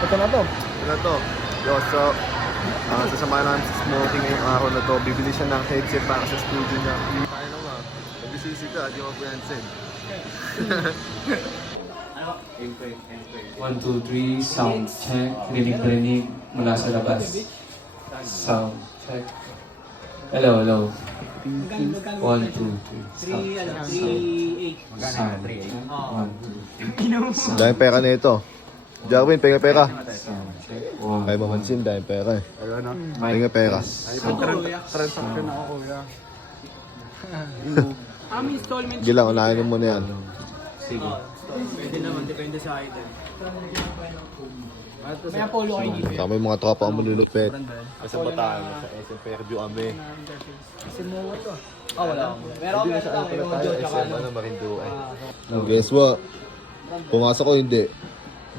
Ito na to. Ano to? Yo, so, sasama namin sa smoking ngayong araw na to. Bibili siya ng headset para sa studio niya. Tayo naman, mag-isisi ka, di mo Branson. 1, 2, 3, sound check. Rinig mula sa labas. Sound check. Hello, hello. 1, 2, 3. Sound check. 1, 2, 3. Dahil pera na ito. Jarwin, pera. Sound check. Kaya mamansin dahil pera eh. Mic Pera. Transaction ako, kuya. Installment. Sige lang, unahin mo muna yan. Sige. Pwede naman, depende sa item. May Apollo kayo dito. Tama yung mga tropa ang malulupit. Sa Bataan, sa SM Fairview kami. Kasi mo to. Ah, wala. Meron Hindi na siya ano pala tayo, tsaka SM ano, Marinduque. Guess what? Pumasok ko hindi.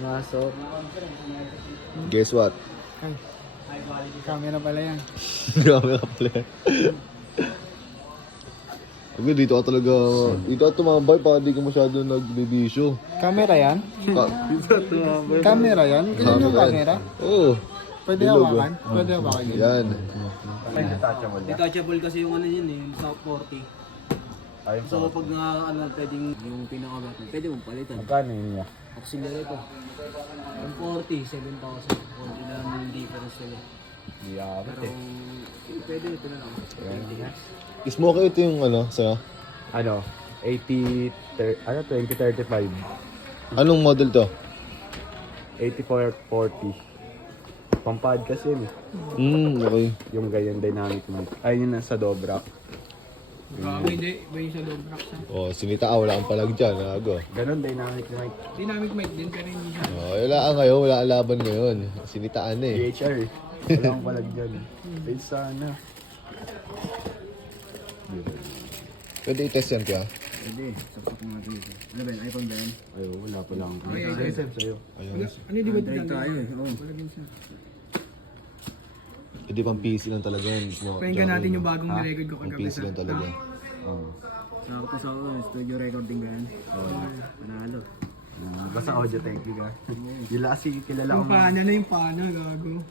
Masok. Guess what? Camera pala yan. Camera pala. Okay, dito ka talaga, dito ka tumambay para di ka masyado nagbibisyo. Camera yan? Camera yan? Ilan yung camera? Oo. Pwede Bilog, hawakan? Pwede hawakan yun. Yan. Detachable kasi yung ano yun eh, yung South 40. So pag ano, pwedeng yung pinaka-button, pwede mong palitan. Magkano yun niya? Auxiliary ko. Yung 40, 7,000. 40 lang yung difference nila. Pero pwede ito na lang. 20 ha? Smoke ito yung ano, sa'yo? Ano, 2035. Anong model to? 8440. Pampad kasi yun eh. Okay. Yung ganyan dynamic mic. Ay, yun nasa Dobrak. Hindi. Iba yung sa Dobrak sa. Oh, sinita ka, wala kang palag dyan, nago. Ganon dynamic mic. Dynamic mic din, pero hindi siya. Wala ka ngayon, wala kang laban ngayon. Sinitaan na eh. DHR eh. Wala akong palag dyan. Pwede sana. Pwede i-test yan kaya? Pwede, support mo natin ito. Ano ba yun? iPhone ba yan? Ay, wala pa lang. Sa'yo. Ayun. Ano di ba ito? Direct tayo eh. Oo. Pwede pang PC lang talaga yun. Pakinggan natin yung bagong record ko Pang kagabi PC lang talaga. Oo. Sakto sa studio recording ba yan? Oo. Panalo. Basta audio technique ka. Yun lang kasi kilala Yung ko. pana na yung pana, gago.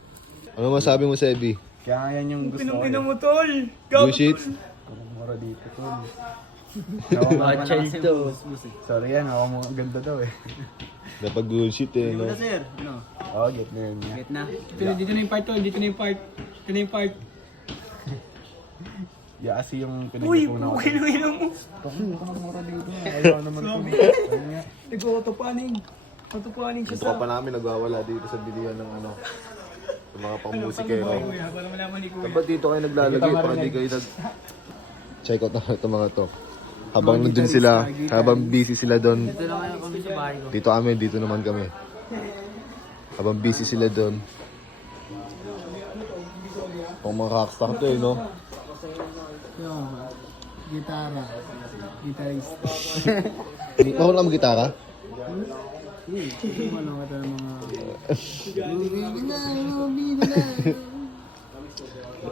Ano masabi mo, Sebi? Kaya nga yan yung gusto ko. Pinang mo tol! Bullshit? Mura dito to. Mga child to. Sorry yan, ako mo ang ganda daw eh. Dapat bullshit eh, no? Ano sir? Ano? Oo, get na yun niya. Get na? Dito na yung part tol, dito na yung part. Dito na yung part. Yeah, kasi yung Uy, pinag-ipunan ko. okay na mo. Mura dito. Ayaw naman ko. Ano nga? Nag-autopaning. Autopaning siya Ito sa... ka pa namin nagwawala dito sa bilihan ng ano. Sa mga pang-musikero. Para malaman ni Kuya. Dapat dito kayo naglalagay para di kayo nag... Check out na ito mga to. Habang nandun sila, habang busy sila doon. Ito lang kayo kami sa bahay ko. Dito kami, dito naman kami. Habang busy sila doon. Pang mga rockstar to eh, no? Gitara. Gitarist. Marunong ka mag-gitara? Ano ka tayo mga...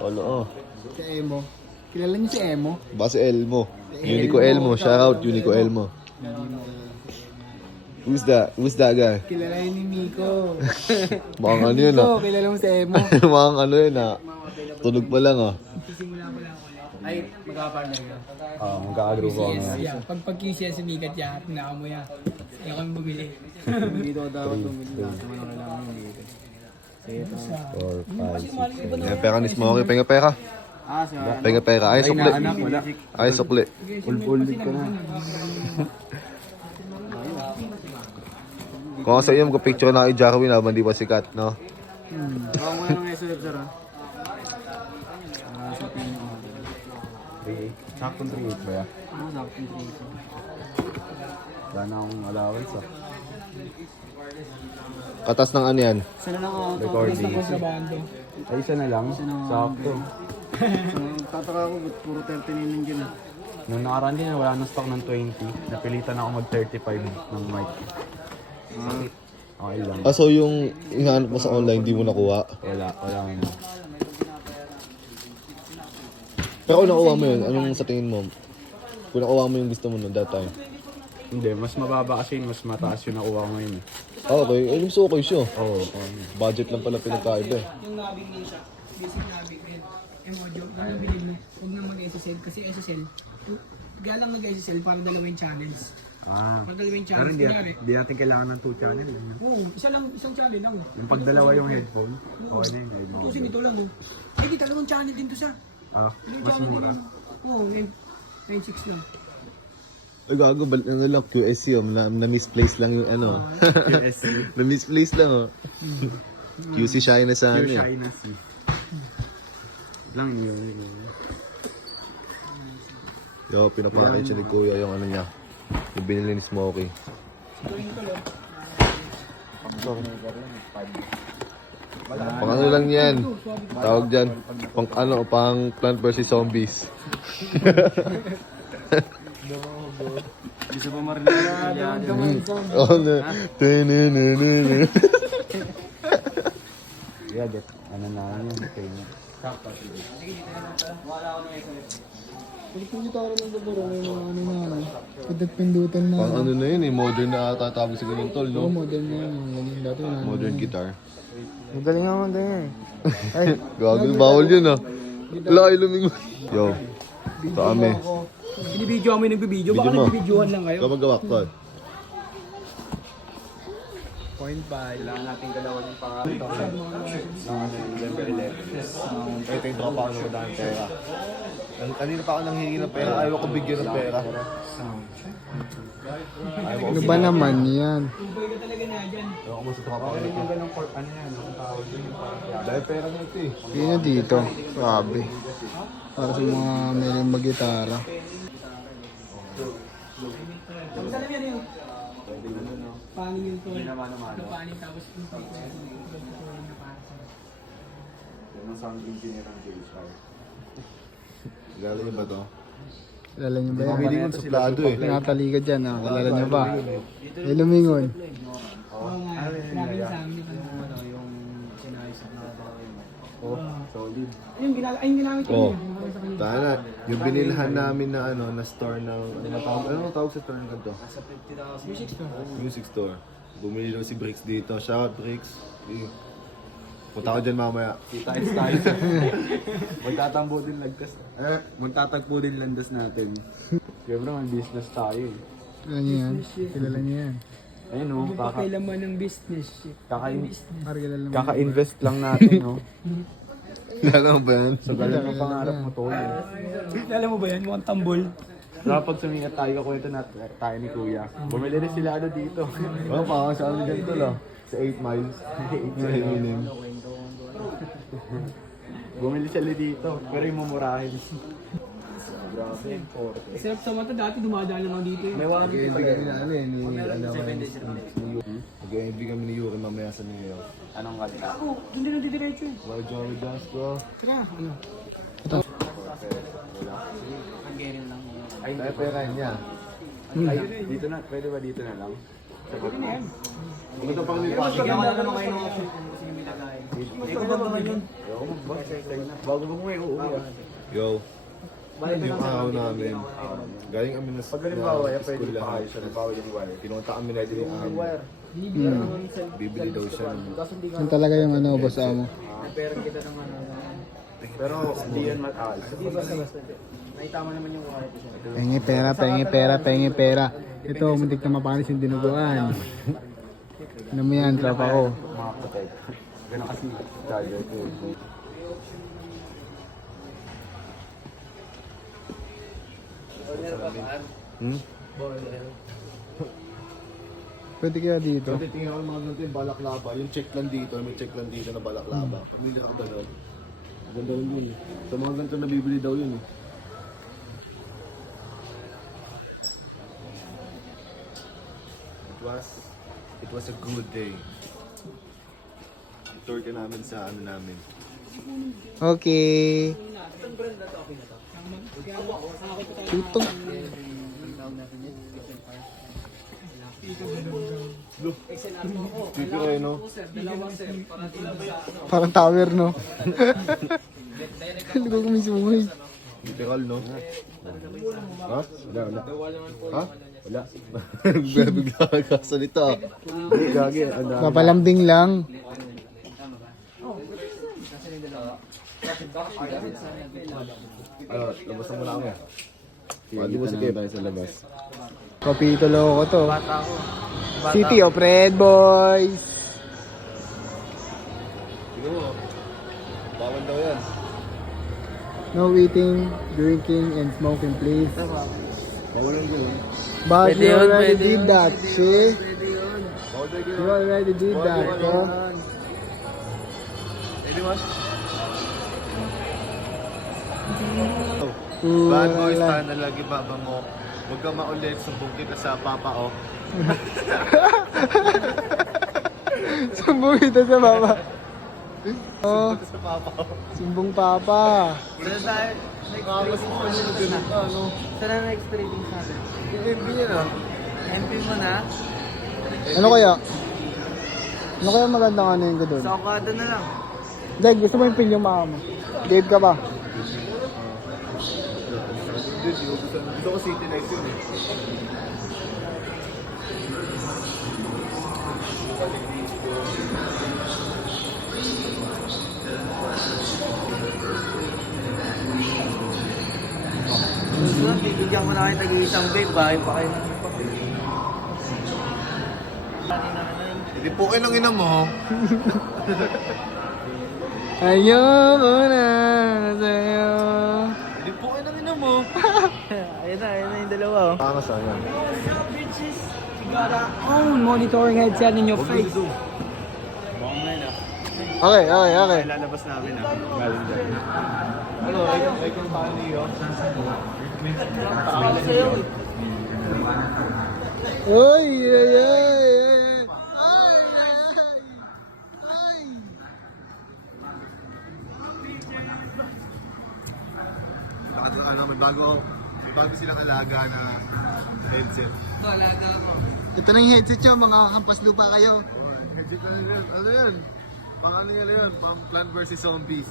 Ano, oh. Si Emo. Kilala niyo si Emo? Baka si Elmo. Unico Elmo. Shout out, Unico Elmo. Who's that? Who's that guy? Kilala yun ni Miko. Mukhang ano yun ah. Kilala mo si Emo. Mukhang ano yun ah. Tunog pa lang ah. Sisimula ko lang ulit. Ay, magkakapartner ka. Oo, magkakagroove ako QCS nga. yan. Pag QCS sumikat yan, pinaka mo yan. Kaya kami bumili. Dito ko dapat bumili lahat ng mga kailangan mo dito. Sige, ito. 4, 5, 6. Pera ni Smokey. Pera. Ah, siya. Pera. Ay, sukli. Anak, wala. Ay, sukli. Full-full ka na. Kung sa iyo, magka-picture na kay Jarwin habang di pa sikat, no? Baka mo na ng SOF, sir ha. Sa tingin ko. 3.8. Saktong 3.8 ba yan? Ah, sakto yung face. Wala na akong allowance ah. Katas ng ano yan? Sana lang ako. Recording. Sa bando. Ay, isa na lang. Sakto. Tataka ako, ba't puro 39 nandiyan ah. Nung nakaraan din, wala nang stock ng 20. Napilitan ako mag-35 ng mic. Okay lang. Ah, so yung hinahanap mo sa online, di mo nakuha? Wala na. Pero kung nakuha mo yun, anong sa tingin mo? Kung nakuha mo yung gusto mo noon that time? Hindi, mas mababa kasi yun, mas mataas yung nakuha ko ngayon eh. Okay, ay mas okay siya. Oo. Budget lang pala pinagkaiba eh. Yung nabbing lang siya. Basic nabbing. Emojo. Ano bilhin mo? Huwag na mag-SSL. Kasi SSL, kaya lang nag-SSL para dalawin channels. Ah. Para dalawin Pero channels. Kunyari, hindi natin kailangan ng 2 channel. Ano? oo, isang channel lang. Yung pagdalawa yung headphone, okay na yun. Idol. Kasi dito lang, oh. Eh, di dalawang channel din to siya. Ah, Dalawang mas channel mura. din. Oo, 9.6 lang. Ay gago, ano lang, QSC na-misplace lang yung ano. QSC. Na-misplace lang oh. QC shy na sa ano Pure eh. shy na si. Lang yun. Yo, pinapakain siya ni Kuya yung ano niya. Yung binili ni Smokey. Pang ano lang yan. Tawag dyan. Pang ano, pang Plant vs. Zombies. Gusto pa marinig yan. Oh, na. Tininininini. Yeah, get. Ano na yun. Okay. Pag gitara lang ito, bro, may mga ano na, pagdat pindutan na. Pang ano na yun eh, modern na ata tawag sa ganyan tol, no? Modern na yun, mga ganyan dati. Modern guitar. Magaling nga man ganyan. Ay, Gago, bawal yun ah. Wala kayo lumingon. Yo, ito kami. binibidyo kami nagbibidyo, baka Video mo. nagbibidyohan lang kayo. Kapag gawak tol. Kailangan natin galawan yung pangalan. November 11. Ito yung tropa ko na madaming pera. Kanina pa ako nanghingi ng pera, ayaw ko bigyan ng pera. Ano ba naman yan? Ayaw ko sa tropa ko. Yung ganong court, ano yan? Ang tawag yun yung parang Dahil pera na ito eh. Yun na dito, grabe. Para sa mga may mag-gitara. Paano yung toy? Paano tapos yung toy na para sa... Yan ang sound engineer ang James Fire. Kilala niyo ba to? Kilala niyo ba yan? Pumili ng suplado eh. Nakatalikod dyan, ah. Kilala niyo ba? May lumingon. Oo nga, grabe yung sa amin. Yung sinayos na Oh, solid. Ayun, yung ginamit ko Oh. yun. Tana, yung binilhan namin na ano, na store ng, ano tawag sa store ng ganito? Sa 50,000. Music store. Music store. Bumili daw si Bricks dito. Shout Bricks. Eh. Punta ko dyan mamaya. Kita-its tayo. Magtatambo din lagkas. Magtatagpo din landas natin. Siyempre, may business tayo eh. Kilala niyo yan? Kilala niyo yan? Ayun o, Kailaman ng business shit. kaka-invest lang natin, no? Kilala mo ba yan? Sa galang ng pangarap mo, Tol. Kilala mo ba yan? Mukhang tambol. Kapag sumigat tayo, kakwento na tayo ni Kuya. Bumili rin sila ano dito. Oh, parang sa ano dyan tol ah. Sa 8 miles. 8 miles. Bumili sila dito, pero yung mumurahin. Grabe, Sarap sa mata, dati dumadaan lang dito eh. May wagi Mag-envy pa kami na ano eh. yun. Mag-envy kami ni Yuri mamaya sa New York. Anong kanta? Oo, doon din ang didiretso eh. Well, Joey Dance bro. Tara, ano? Ay, pera niya. Ay, dito na, pwede ba dito na lang? Pwede na yan. Ito pang nilipasok. Bigyan ko lang naman kayo ng option kung gusto nyo may lagay. Ikaw ba naman yun? Bago mo umuwi, uuwi ah. Yo. Yung araw namin. Galing kami na Pag halimbawa, na pwede school pa kayo lahat. siya, halimbawa yung wire. Pinunta kami na din yung amo. Bibili daw siya. Yan talaga yung ano, boss amo. Pero kita ng ano. Pero hindi yan mataas. Basta-basta. Naitama naman yung quality siya. Pengi pera, pengi pera, pengi pera. Ito, muntik na mapanis yung dinuguan. Ano mo yan, tropa ko. Mga protect. Ganun kasi, charger ko. Hmm? Pwede kaya dito? Pwede tingnan ko yung mga ganito yung balaklava. Yung check lang dito, may check lang dito na balaklava. Pumili ako ganun. Ganda rin yun. Sa mga ganito nabibili daw yun eh. It was a good day. Tour ka namin sa ano namin. Okay. Tutong. Tito kayo no? Parang tower, no? Hindi ko kumisumuhay. Literal no? Ha? Wala. Ha? Wala. Bigla ka kasalita. Hindi, gagi. Papalambing lang. Labasan mo na kami. Pwede mo sige tayo sa labas. Kapitulo ko to. City of Red Boys. Tignan mo. Bawal daw yan. No eating, drinking, and smoking, please. Bawal lang yun. But Pwede you yun, already pwede did yun. that, see? Bawal daw yun. You already did that, huh? Anyone? Ooh, Bad boys wala. na lagi baba mo. Huwag ka maulit, sumbong kita sa papa oh. Sumbong ito sa baba. Oh, Sa papa oh. sumbong papa. Saan tayo? Saan na next trading sa atin? MB yan ah. MP mo na? Ano kaya? Ano kaya magandang ano yung doon? Sa Okada na lang. Dad, gusto mo yung pin yung mama mo? Dave ka ba? Gusto ko city lights yun eh. Susunod, bibigyan ko na kayo tag-iisang babe. Bahay pa kayo ng ipa. Hindi po kayo ng ina mo. Ayoko na sa'yo. Hindi po kayo ng ina mo. Ayun na yung dalawa oh. Pangas ah yan. Own monitoring headset in your face. Okay, okay, okay. Lalabas namin ah. Galing dyan. Ano, ay kung paano yun? Pakakala sa'yo eh. Uy, ay, ay, ay. Ano, may bago silang alaga na headset. Alaga ko. Ito na yung headset nyo, mga hampas lupa kayo. Headset na yun. Ano yan? Pang ano yan? Pang Plant vs. Zombies.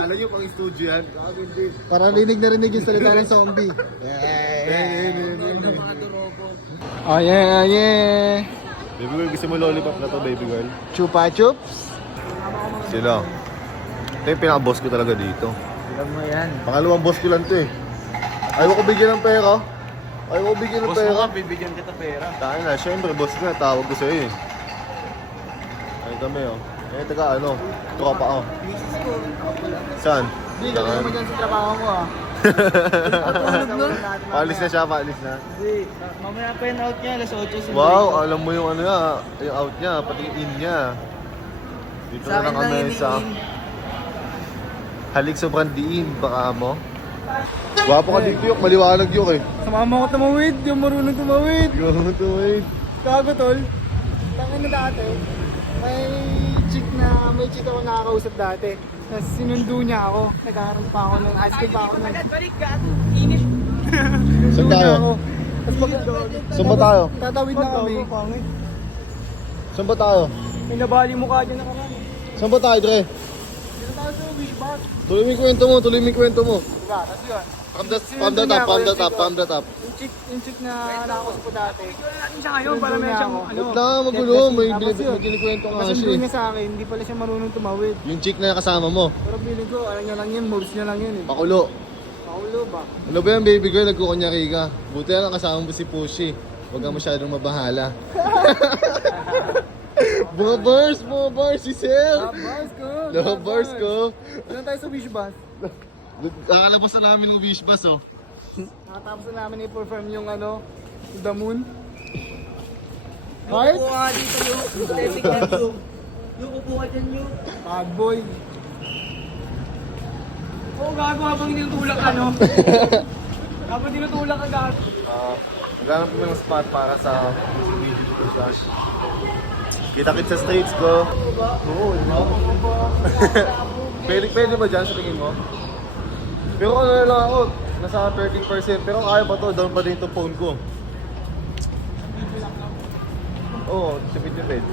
Alam nyo, pang studio yan. Hindi. Para rinig na rinig yung salita ng zombie. Oh yeah, yeah. Baby girl, gusto mo lollipop na to, baby girl? Chupa chups. Sila. Ito yung pinaka-boss ko talaga dito. Alam mo yan. Pangalawang boss ko lang to eh. Ayaw ko bigyan ng pera. Ayaw ko bigyan ng pera. bibigyan kita pera. Tayo na, syempre boss nga, tawag ko sa'yo eh. Ay kami oh. Eh, taga ano, tropa oh. Saan? Hindi, galing mo dyan sa trabaho mo ah. Paalis na siya, paalis na. Hindi. Mamaya pa yung out niya. Alas 8 si Wow, alam mo yung ano niya, yung out niya, pati yung in niya. Dito Sa na akin lang lang kami sa in. halik sobrang diin, baka mo. Gwapo ka dito yung maliwanag yung eh. Sa mama ko tumawid, yung marunong tumawid. Gwapo to eh. Kago tol. Tangin na dati. May chick ako nakakausap dati. Tapos sinundo niya ako. Nagkaroon pa ako ng high school pa ako. Balik ka. Init. Saan tayo? Saan ba tayo? Tatawid na kami. Saan ba tayo? May nabali mukha dyan na karami. Saan ba tayo, Dre? Dito tayo sa wishbox. Tuloy mo yung kwento mo, tuloy mo yung kwento mo. Diba? Tapos yun. Pam the top. Yung chick na nakakausap ko dati. Wala natin siya ngayon para meron siyang ano. Wait lang, magulo. May kinikwento nga Kasi siya niya sa akin, hindi pala siya marunong tumawid. Yung chick na kasama mo, Pero feeling ko, ano niya lang yun, moves niya lang yun eh. pakulo. Paulo ba? Ano ba yan, baby girl? Nagkukunyari ka. Buti na lang kasama mo si Pushy. Huwag ka masyadong mabahala. Mga bars, si Sel! Bars ko! No, bars ko. Doon tayo sa wishbox. Kakalabas na namin ng wish bus, oh. Nakatapos na namin i-perform yung ano, The Moon. Yung Heart? upo ka dito yung aesthetic na yung. Yung upo ka dyan yung. Bad boy. Oo, gago habang tinutulak ano. Habang tinutulak ka gago. Naghanap kami ng spot para sa kita-kit sa streets ko. Oo, di ba? Pwede ba dyan sa tingin mo? Pero ano na lang ako, nasa 13%. Pero kaya pa to, down pa din itong phone ko. Oo, tipid-tipid.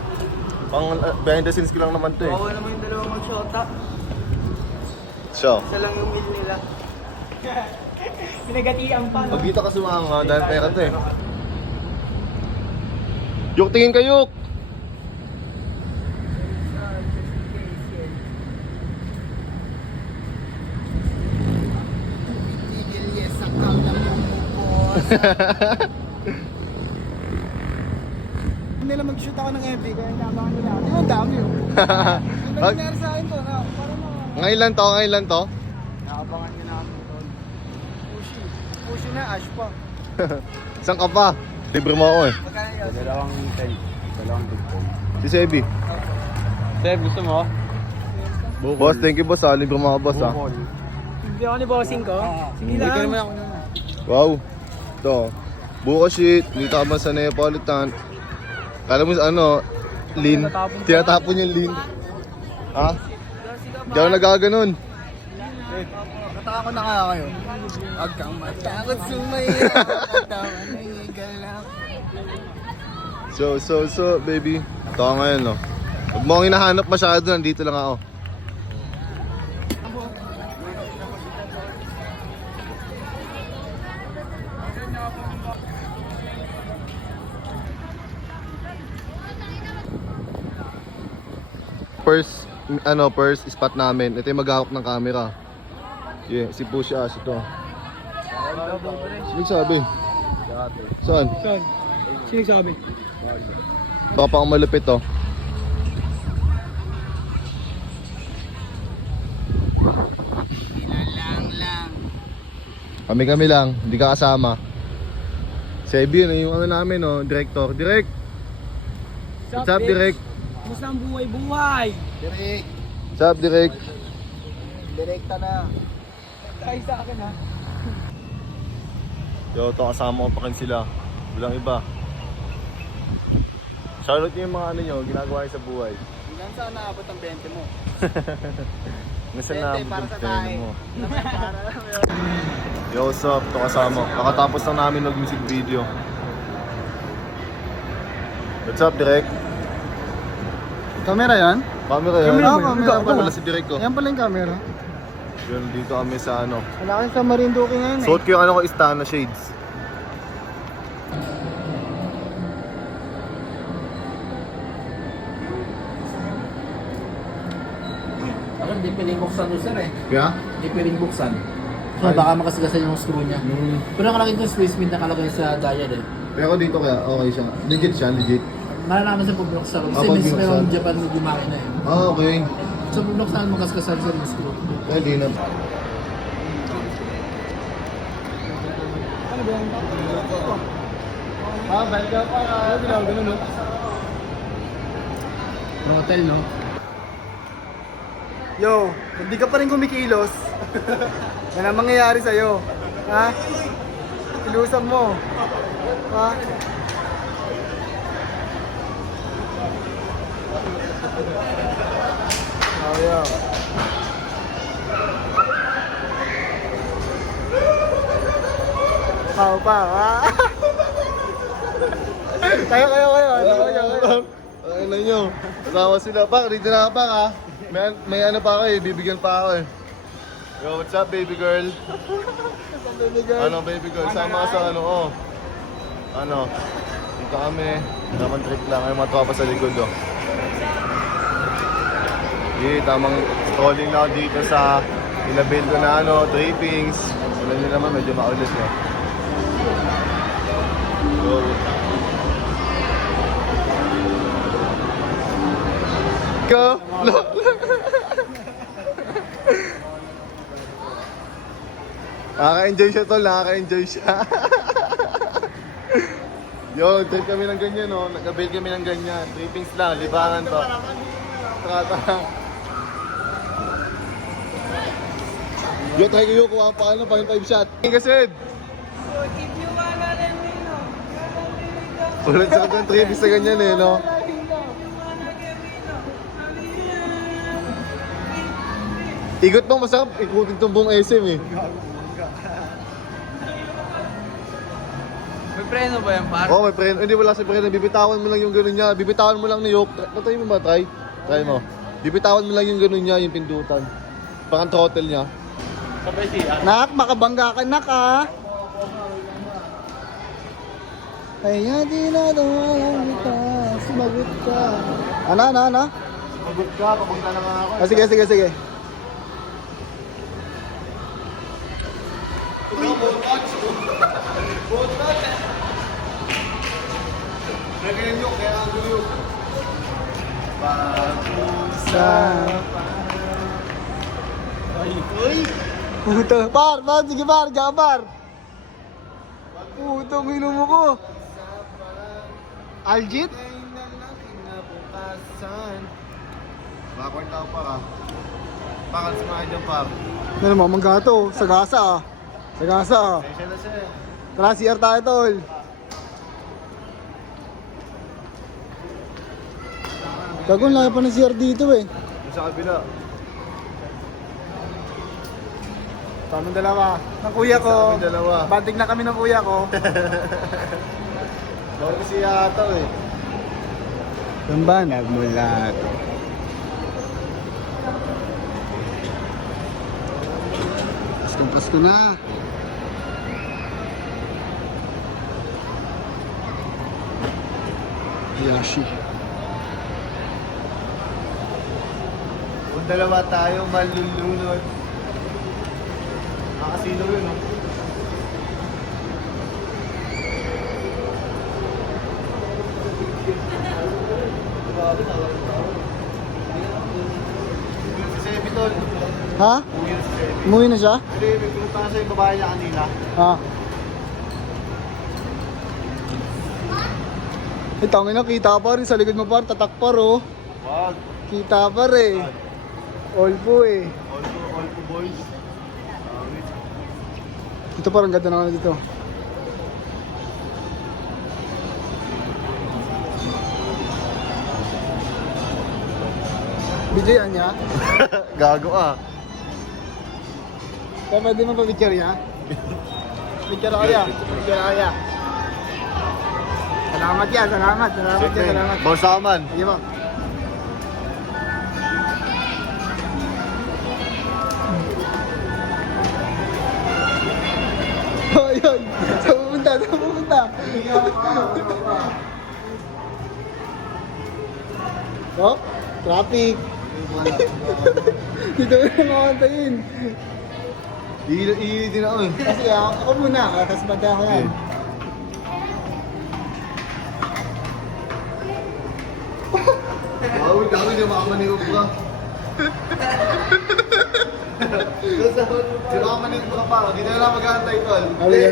Pang behind the scenes ko lang naman to eh. Bawal naman yung dalawang mag-shota. So, Isa lang yung meal nila. Pinagatian pa. No? Pagkita ka sumama, dahil pera to eh. Yok, tingin ka, Yok! Tigil, yes, ang kamlang bumubos. Hindi nila mag-shoot ako ng MV, kaya inabangan nila. Ang dami oh. Ano nangyari sa akin to? Na, parang Ngayon lang to? nakabangan nyo na ako to. Pushy na, Ash pa. Saan ka pa? Libre mo ako eh. Magkano yun? Dalawang big phone. Si Sebi. Seb, gusto mo? Boss, thank you boss ha. Libre mo ako boss ha. Hindi ako ni bossing ko. Sige Hindi ka lang. naman ako na. Wow. Ito. Buka shit. Dito ka ba sa Neapolitan? Kala mo ano? Lean. Tinatapon yung lean. Ha? Di ako nagkaganon. Kataka ko na kaya kayo. Huwag kang matakot sumaya. Katawa na igalak. So, baby. Ito ka ngayon, no? Huwag mo akong hinahanap masyado. Nandito lang ako. First spot namin. Ito yung maghahawak ng camera. Yeah, si Pusha, ito. Sino sabi? Saan? Saan? Sino sabi? Baka pa akong malupit to. Lang. Kami lang, hindi ka kasama. Sebi, yun yung ano namin, no? Director. Direct! What's up, Direct? Kumusta ang buhay-buhay? What's up, Direct? Direkta na. Tayo sa akin ha. Yo, ito kasama ko pa rin sila. Walang iba. Shoutout niyo yung mga ano nyo, ginagawa niyo sa buhay. Hanggang saan naabot ang 20 mo? Nasa na para sa tayo. mo. Para Yo, what's up? Ito kasama. Nakatapos lang namin mag-music video. What's up, Direct? Camera yan? Camera yan. Camera pala. Wala si Direct ko. Yan pala yung camera. Yun, dito kami sa ano. Wala kang sa Marinduque ngayon eh. Suot ko yung ano ko, Istana shades. Ako hindi pwedeng buksan doon sir eh. Kaya? Hindi pwedeng buksan. So baka makasagasan yung screw niya. Pero nakalagay itong space mint nakalagay sa dial eh. Pero dito kaya, okay siya. Legit siya, legit. Malalaman sa pagbuksan. Kasi Ah, may pagbuksan. mayroong Japan na gumamit na yun. Ah, okay. So pagbuksan makasagasan sa yung screw. Kaya di na. Balik ka pa. Ganun no? Hotel no? Yo, hindi ka pa rin kumikilos. Yan ang mangyayari sa'yo. Ha? Ilusan mo. Ha? Oh, yo. Pao pa, ha? Kayo. Ano nyo? Kasama sila. Pak, dito na pak ha. May ano pa ako eh, bibigyan pa ako eh. Yo, what's up baby girl? Ano baby girl? Sama ka sa ano oh. Ano? Dito kami. Tamang trip lang. Ay mga tropa sa likod oh. Tamang strolling na ako dito sa inabil ko na ano, trippings. Alam nyo naman, medyo maulit no. So, go! Nakaka-enjoy siya tol, nakaka-enjoy siya. Yo, trip kami ng ganyan no, nag-avail kami ng ganyan. Trippings lang, libangan to. Tara. Yo, try ko yung kuha pa ano, 5 shot. Kasi, walang sakit ng trippings sa ganyan eh, no? Ikot bang masarap? Ikutin itong buong SM eh. May preno ba yan par? Oo, may preno. Hindi, wala sa preno. Bibitawan mo lang yung gano'n niya. Bibitawan mo lang ni Yok. Matry mo ba? Try mo. Bibitawan mo lang yung gano'n niya, yung pindutan. Parang throttle niya. Sabay siya. Nak, makabangga ka, nak, ah. Kaya di na dumalang kita, sumagot ka. Ano? Magot ka, papunta na nga ako. Ah, sige. Ikaw, bontouch. Bontouch. Nagayon yung, kaya ang gulo. Sa... Puto, par, sige par, par. Putong inumo ko. Aljit? Backward tao pa ka. Bakal sumakay dyan pa. Ano naman, manggato, sagasa ah. Sagasa ah. Session na siya eh. Tara, CR tayo, tol. Gagon, laki pa ng CR dito eh. Yung sa kabila. Kami dalawa. Ng kuya ko. Kami dalawa. Banting na kami ng kuya ko. Bawal kasi yata eh. Yan ba? Nagmulat. Pasko na. Yashi. Kung dalawa tayo, malulunod. Nakasino yun, no? Si Sebi, tol. Ha? Uwi na si Sebi. Umuwi na siya? Hindi, may pinunta sa yung babae niya kanina. Ha? Tangin na, kita pa rin sa likod mo par, tatak par oh. Wag. Kita pa rin. All po eh. All po boys. Ito parang ganda na dito. Bidyan niya? Gago ah. Kaya pwede mo pa picture niya? Picture kaya? Picture kaya? Salamat yan, salamat. Borsaman. Sige mo. Oh, yun. Saan pupunta? Oh, traffic. Dito mo na makantayin. Iili din ako eh. Kasi ako muna, tapos banda ako yan. Wow, dami niya makamanigog ka. Si makamanigog ka pa, hindi na lang mag-aantay tol. Halika.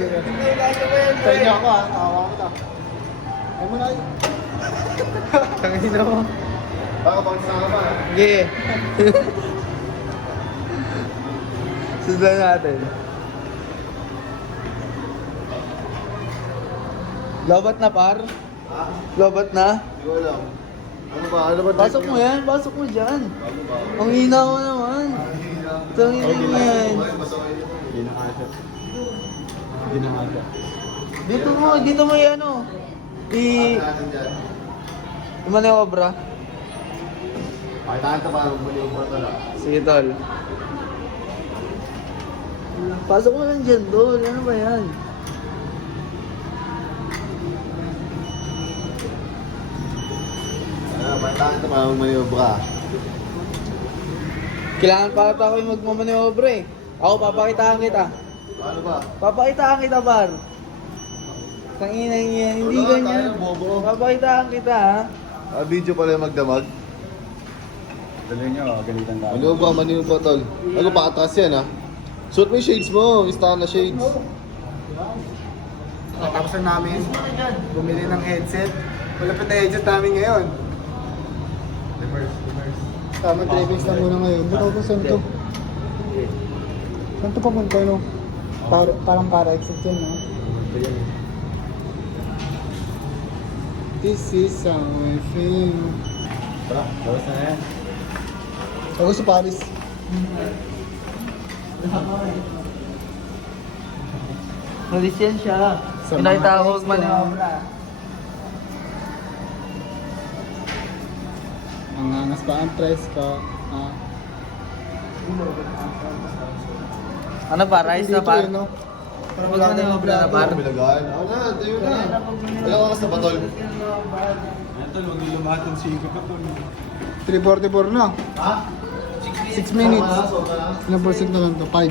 Sa inyo ako ah, tawa ko ta. Ay mo na yun. Tangin mo. Baka pagsama pa. Sige. Sundan natin. Lobat na par? Lobat na? Hindi ko alam. Ano ba? Ano ba? Pasok mo yan, pasok mo dyan. Ang hina mo naman. Tangin mo yan. Hindi na kaya. Hindi na kaya. Dito mo yan o. Natin dyan. Imaniobra. Pakitaan ka pa, magmuli yung portal ah. Sige tol. Pasok mo lang dyan tol, ano ba yan? Pakitaan ka pa, magmuli yung bra. Kailangan pa ako yung magmamaniobra eh. Ako, papakitaan kita. Ano ba? Papakitaan kita, par. Tanginang yan, hindi Wala, ganyan. tayo, bobo. Papakitaan kita, ha? Video pala yung magdamag. Dali nyo, galitan tayo. Ano ba? Mani yung portal. Ano pa atras yan ah? Suot mo yung shades mo, listahan na shades. Tapos na namin, bumili ng headset. Wala pa na headset namin ngayon. Tama, trippings na muna ngayon. Ba't ako saan to? Saan to papunta, no? Parang para exit yun, no? This is how I feel. Tara, labas na yan. Ako sa Paris. Malis siya. Pinatawag maniobra. Ang angas pa ang tres ko. Ano ba? Rice na Dito par? eh, no? Para Huwag wala mo na kang yung blago. bar. Bilagaan. Ako na, tayo na. Ayaw ka sa batol. Ito, huwag nilumahat yung sigo ko to. 3:44 na. Ha? 6 minutes. Sobra na, sobra na. Ilang percent na lang to? 5.